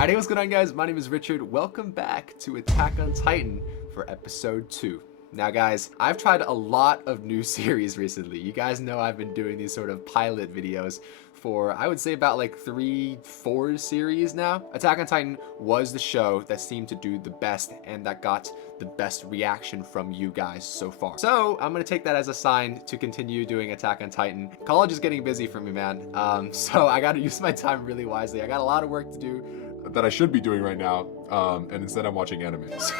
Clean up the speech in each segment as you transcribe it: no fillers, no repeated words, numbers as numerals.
Alright, what's going on, guys? My name is Richard. Welcome back to Attack on Titan for episode 2. Now, guys, I've tried a lot of new series recently. You guys know I've been doing these sort of pilot videos for, I would say, about like 3-4 series now. Attack on Titan was the show that seemed to do the best and that got the best reaction from you guys so far. So I'm gonna take that as a sign to continue doing Attack on Titan. College is getting busy for me, man. So I gotta use my time really wisely. I got a lot of work to do that I should be doing right now, and instead I'm watching anime. So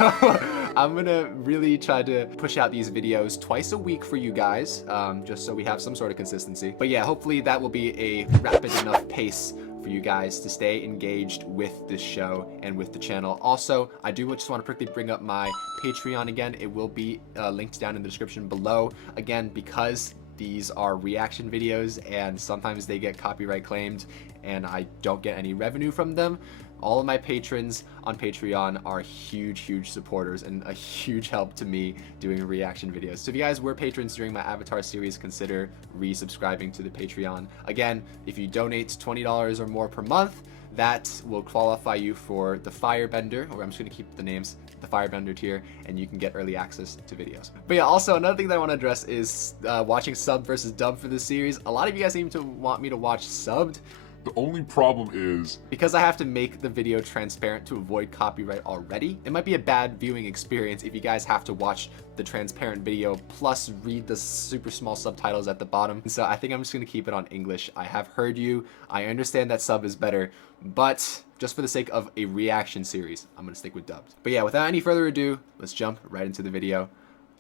I'm gonna really try to push out these videos twice a week for you guys, just so we have some sort of consistency. But yeah, hopefully that will be a rapid enough pace for you guys to stay engaged with this show and with the channel. Also, I do just want to quickly bring up my Patreon again. It will be linked down in the description below. Again, because these are reaction videos and sometimes they get copyright claimed and I don't get any revenue from them. All of my patrons on Patreon are huge supporters and a huge help to me doing reaction videos. So if you guys were patrons during my Avatar series, consider resubscribing to the Patreon. Again, if you donate $20 or more per month, that will qualify you for the Firebender, or I'm just gonna keep the names, the Firebender tier, and you can get early access to videos. But yeah, also another thing that I want to address is watching sub versus dub for this series. A lot of you guys seem to want me to watch subbed. The only problem is, because I have to make the video transparent to avoid copyright already, it might be a bad viewing experience if you guys have to watch the transparent video plus read the super small subtitles at the bottom. So I think I'm just going to keep it on English. I have heard you. I understand that sub is better, but just for the sake of a reaction series, I'm going to stick with dubbed. But yeah, without any further ado, let's jump right into the video.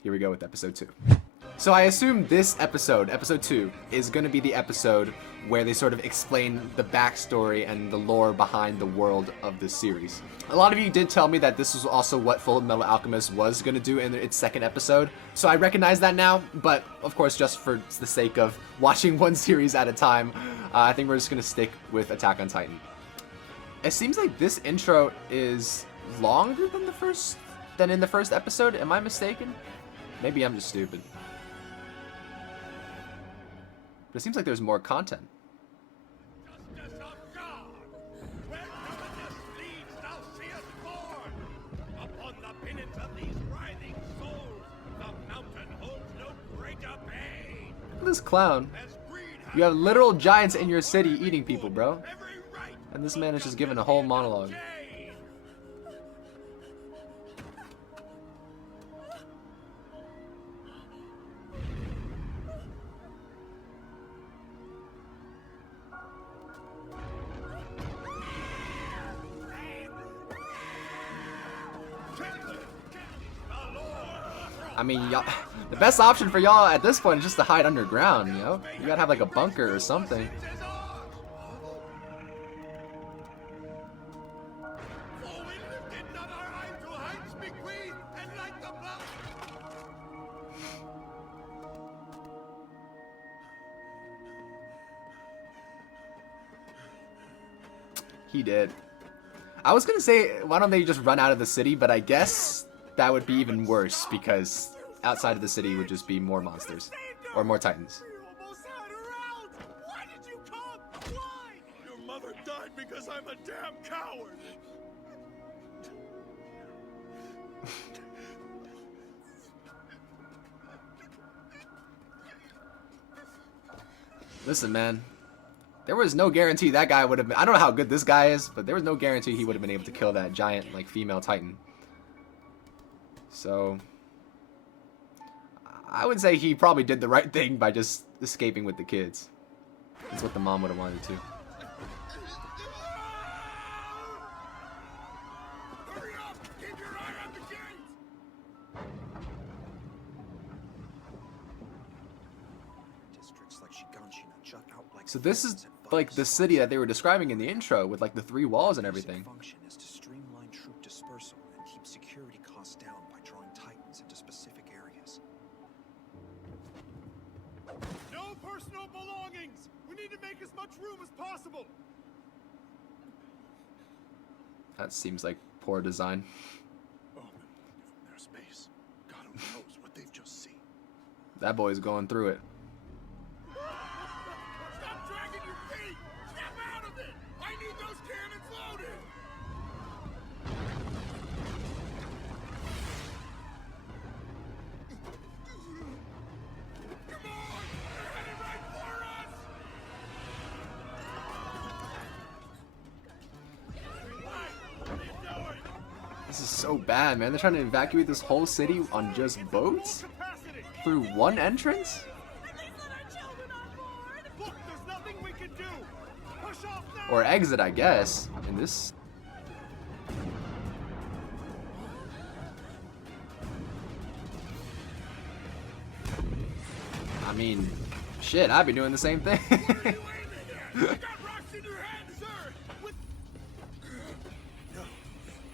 Here we go with episode 2. So I assume this episode, episode 2, is going to be the episode where they sort of explain the backstory and the lore behind the world of this series. A lot of you did tell me that this was also what Full Metal Alchemist was going to do in its second episode, so I recognize that now, but of course just for the sake of watching one series at a time, I think we're just going to stick with Attack on Titan. It seems like this intro is longer than in the first episode. Am I mistaken? Maybe I'm just stupid. But it seems like there's more content. Justice of God, where covetousness leads, thou seest born. Upon the penance of these writhing souls, the mountain holds no greater pain. Look at this clown. As greed You have literal giants in your city eating people, bro. every right And this man is just giving a whole monologue. chain. I mean, y'all, the best option for y'all at this point is just to hide underground, you know? You gotta have like a bunker or something. He did. I was gonna say, why don't they just run out of the city, but I guess that would be even worse because outside of the city would just be more monsters or more titans. You almost had her out! Why did you come? Why? Your mother died because I'm a damn coward! Listen, man, there was no guarantee that guy would have been, I don't know how good this guy is, but there was no guarantee he would have been able to kill that giant, like, female titan. So I would say he probably did the right thing by just escaping with the kids. That's what the mom would have wanted to. Hurry up! Keep your eye on the gate! Districts like Shiganshina jut out like So this is veins and like the city that they were describing in the intro with like the 3 walls and everything. Function is to streamline troop dispersal and keep security costs down by drawing titans into specific areas. No personal belongings! We need to make as much room as possible! That seems like poor design. Oh, give them their space. God only knows what they've just seen. That boy's going through it. Stop dragging your feet! Snap out of it! I need those cannons loaded! This is so bad, man. They're trying to evacuate this whole city on just boats? Through one entrance? Look, there's nothing we can do. Push off now. Or exit, I guess. In this... I mean, shit, I'd be doing the same thing. You got rocks in your hand, sir. No,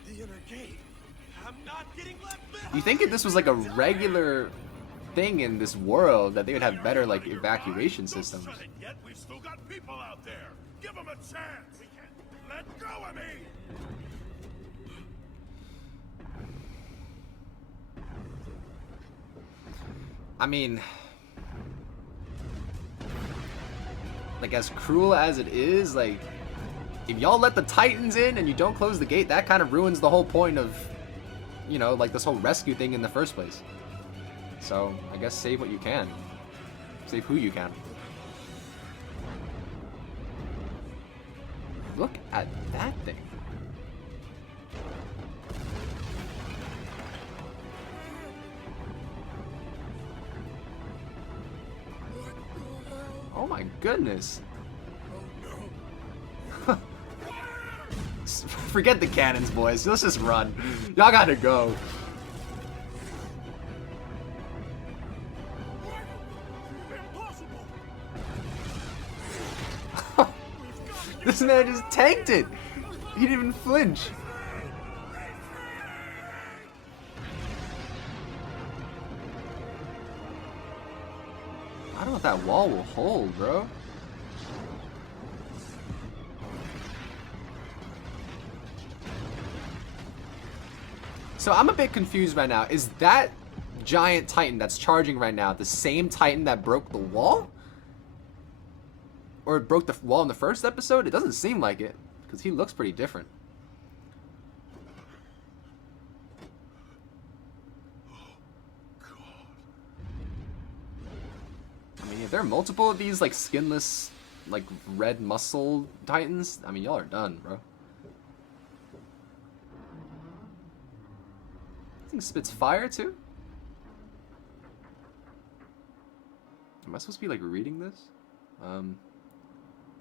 the inner gate. I'm not getting left behind. You think if this was like a regular thing in this world that they would have better like evacuation systems. Don't shut it yet. We've still got people out there. Give them a chance. We can't let go of me. I mean, like as cruel as it is, like if y'all let the Titans in and you don't close the gate, that kind of ruins the whole point of, you know, like this whole rescue thing in the first place. So I guess save what you can. Save who you can. Look at that thing. Oh my goodness. Forget the cannons, boys. Let's just run. Y'all gotta go. This man just tanked it. He didn't even flinch. I don't know if that wall will hold, bro. So I'm a bit confused right now. Is that giant Titan that's charging right now the same Titan that broke the wall? Or broke the wall in the first episode? It doesn't seem like it, because he looks pretty different. I mean, if there are multiple of these, like, skinless, like, red muscle Titans, I mean, y'all are done, bro. This thing spits fire, too? Am I supposed to be, like, reading this?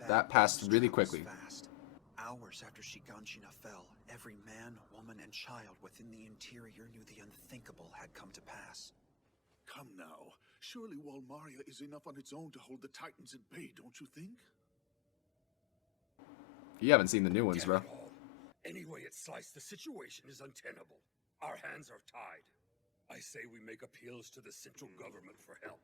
That passed really quickly. Fast. Hours after Shiganshina fell, every man, woman, and child within the interior knew the unthinkable had come to pass. Come now. Surely Walmaria is enough on its own to hold the Titans at bay, don't you think? You haven't seen the new ones, bro. Any way it's sliced, the situation is untenable. Our hands are tied. I say we make appeals to the central government for help.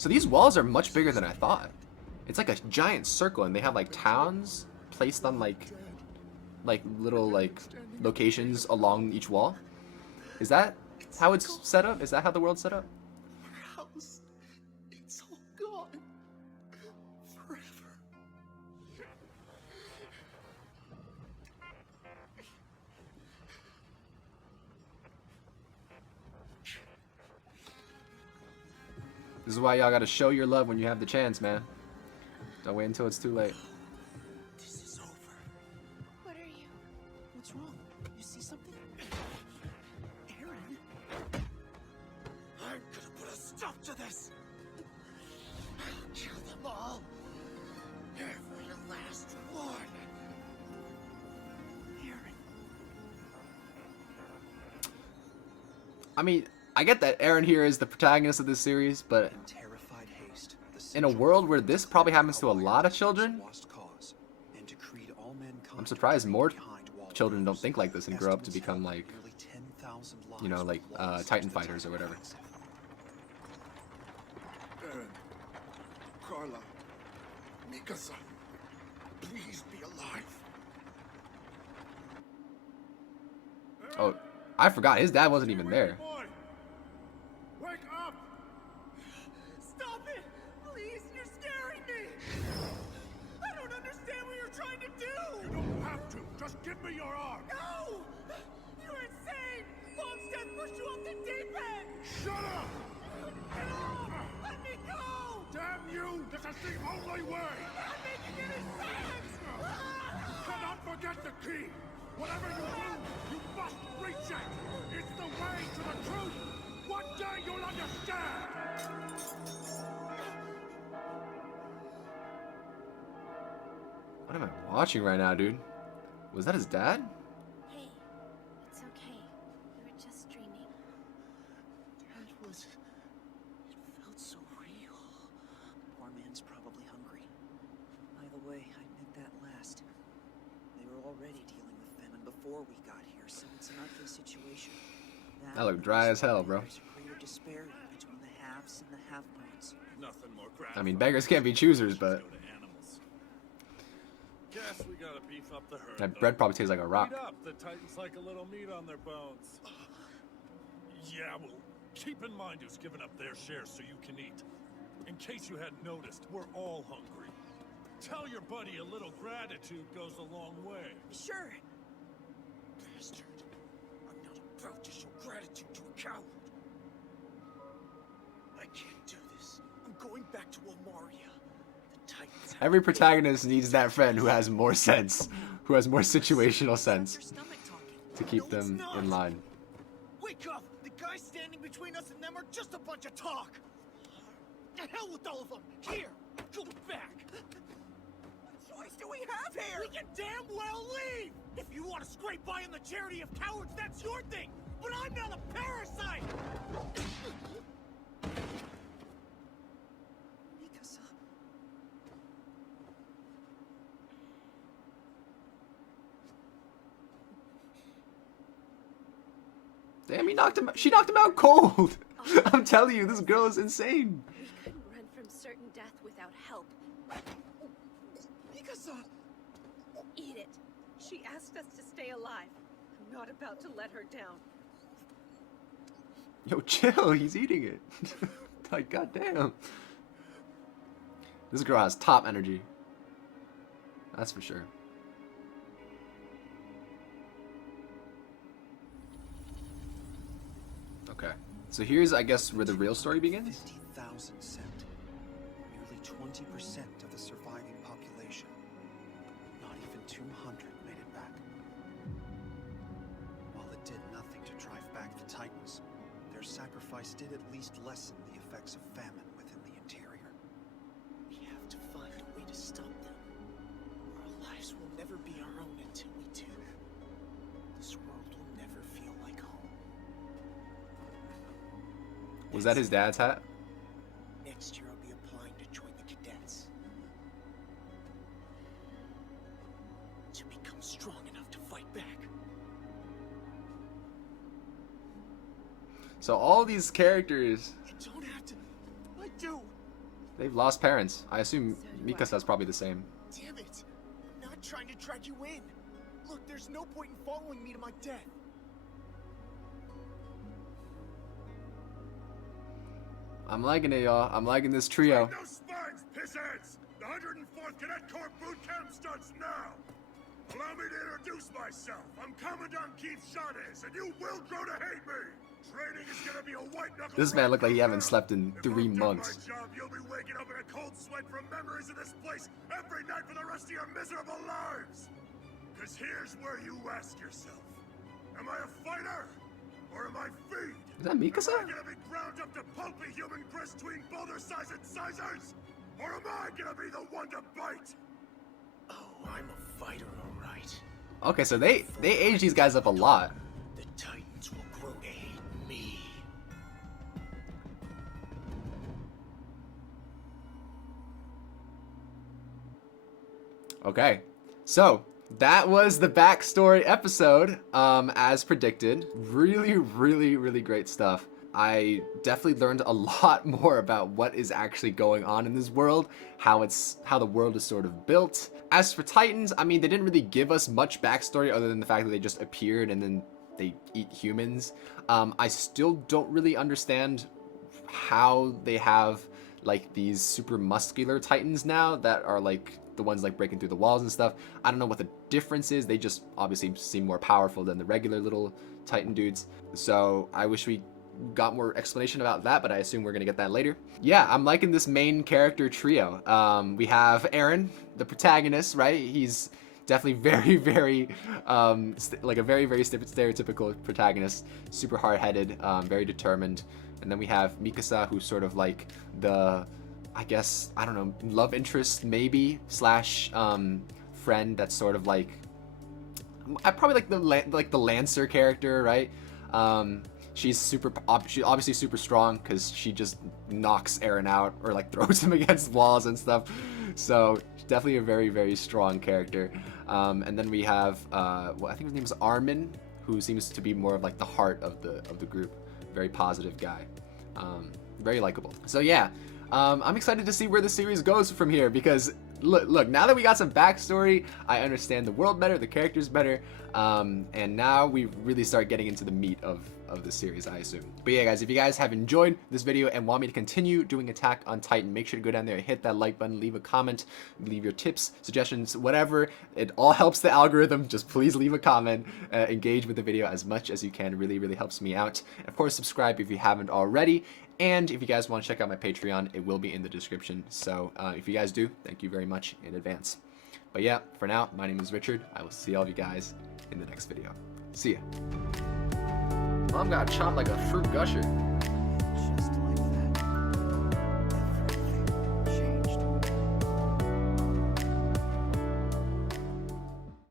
So these walls are much bigger than I thought. It's like a giant circle, and they have like towns placed on like little like locations along each wall. Is that how it's set up? Is that how the world's set up? Our house, it's all gone. Forever. This is why y'all gotta show your love when you have the chance, man. Don't wait until it's too late. This is over. What are you? What's wrong? You see something? Aaron? I'm gonna put a stop to this! I'll kill them all. Every last one. Aaron. I mean, I get that Aaron here is the protagonist of this series, but In terrified haste, the in a central world where government this probably declared happens to a lot of Walmaria's children, lost cause, and decreed all mankind I'm surprised to more remain behind wall children don't walls. think like this and grow up to Estimates become have like, nearly 10,000 you know, lives like lost Titan to the fighters or whatever. Titans. Aaron. Carla. Mikasa. Please be alive. Oh, I forgot his dad wasn't even there. Boy, wake up! Stop it! Please, you're scaring me! I don't understand what you're trying to do! You don't have to. Just give me your arm. No! You're insane! Mom's death pushed you off the deep end! Shut up! Get off! Let me go! Damn you! This is the only way! Let me in his hands! Cannot forget the key! Whatever you do, you must reach it! It's the way to the truth! One day you'll understand! What am I watching right now, dude? Was that his dad? Hey, it's okay. You were just dreaming. That was... It felt so real. Poor man's probably hungry. By the way, I meant that last. They were already dealing with famine before we got here, so it's an ugly situation. That looked dry as hell, bro. There's a greater disparity between the haves and the have-nots. Nothing more I mean, beggars can't be choosers, but Go to animals. Guess we gotta beef up the herd. that though. bread probably tastes like a rock. Eat up. The Titans like a little meat on their bones. Yeah, well, keep in mind who's given up their share so you can eat. In case you hadn't noticed, we're all hungry. Tell your buddy a little gratitude goes a long way. Sure. Bastard. I'm not about to show gratitude to a coward. I can't do this. I'm going back to Elmaria. The Titans have Every protagonist needs that friend who has more sense, who has more situational sense your stomach talking. to keep them in line. Wake up! The guys standing between us and them are just a bunch of talk! To hell with all of them! Here! Go back! What choice do we have here? We can damn well leave! If you want to scrape by in the charity of cowards, that's your thing! But I'm not a parasite! Mikasa. Damn, he knocked him. She knocked him out cold. I'm telling you, this girl is insane. We couldn't run from certain death without help. Mikasa! Eat it. She asked us to stay alive. I'm not about to let her down. Yo, chill. He's eating it. Like, goddamn. This girl has top energy. That's for sure. Okay. So here's, I guess, where the real story begins. 50,000 sent. Nearly 20% of the surviving population. Not even 200 made it back. While it did nothing to drive back the Titans, their sacrifice did at least lessen the effects of famine within the interior. We have to find a way to stop them. Our lives will never be our own until we do. This world will never feel like home. Was that his dad's hat? Next year I'll be applying to join the cadets. To become strong enough to fight back. So all these characters, You don't have to. I do! they've lost parents. I assume Mikasa's probably the same. Damn it! I'm not trying to drag you in. Look, there's no point in following me to my death. I'm liking it, y'all. I'm liking this trio. No spines, pissheads! The 104th Cadet Corps boot camp starts now! Allow me to introduce myself. I'm Commandant Keith Chavez, and you will grow to hate me! Training is gonna be a white-knuckle... This man looked like he haven't slept in If 3 I'm done months. my job, you'll be waking up in a cold sweat from memories of this place every night for the rest of your miserable lives! Cause here's where you ask yourself, am I a fighter? Or am I feed? Is that Mikasa? Am I gonna be ground up to pulpy human grist between boulder-sized incisors? Or am I gonna be the one to bite? Oh, I'm a fighter, all right. Okay, so they age these guys up a lot. The Titans will grow to hate me. Okay, so that was the backstory episode, as predicted. Really great stuff. I definitely learned a lot more about what is actually going on in this world, how the world is sort of built. As for Titans, I mean, they didn't really give us much backstory other than the fact that they just appeared and then they eat humans. I still don't really understand how they have like these super muscular Titans now that are like the ones like breaking through the walls and stuff. I don't know what the difference is. They just obviously seem more powerful than the regular little Titan dudes. So I wish we got more explanation about that, but I assume we're gonna get that later. Yeah, I'm liking this main character trio. We have Eren, the protagonist, right? He's definitely very, like a very stereotypical protagonist, super hard-headed, very determined. And then we have Mikasa, who's sort of like the, I guess, I don't know, love interest maybe slash friend that's sort of like, I probably like the Lancer character, right? She's obviously super strong because she just knocks Eren out or like throws him against walls and stuff. So definitely a very strong character. And then we have well, I think his name is Armin, who seems to be more of like the heart of the group. Very positive guy, very likable. So yeah, I'm excited to see where the series goes from here because look, now that we got some backstory, I understand the world better, the characters better, and now we really start getting into the meat of the series, I assume. But yeah, guys, if you guys have enjoyed this video and want me to continue doing Attack on Titan, make sure to go down there and hit that like button, leave a comment, leave your tips, suggestions, whatever. It all helps the algorithm. Just please leave a comment, engage with the video as much as you can. It really helps me out. And of course, subscribe if you haven't already. And if you guys want to check out my Patreon, it will be in the description. So if you guys do, thank you very much in advance. But yeah, for now, my name is Richard. I will see all of you guys in the next video. See ya. Mom got chopped like a fruit gusher.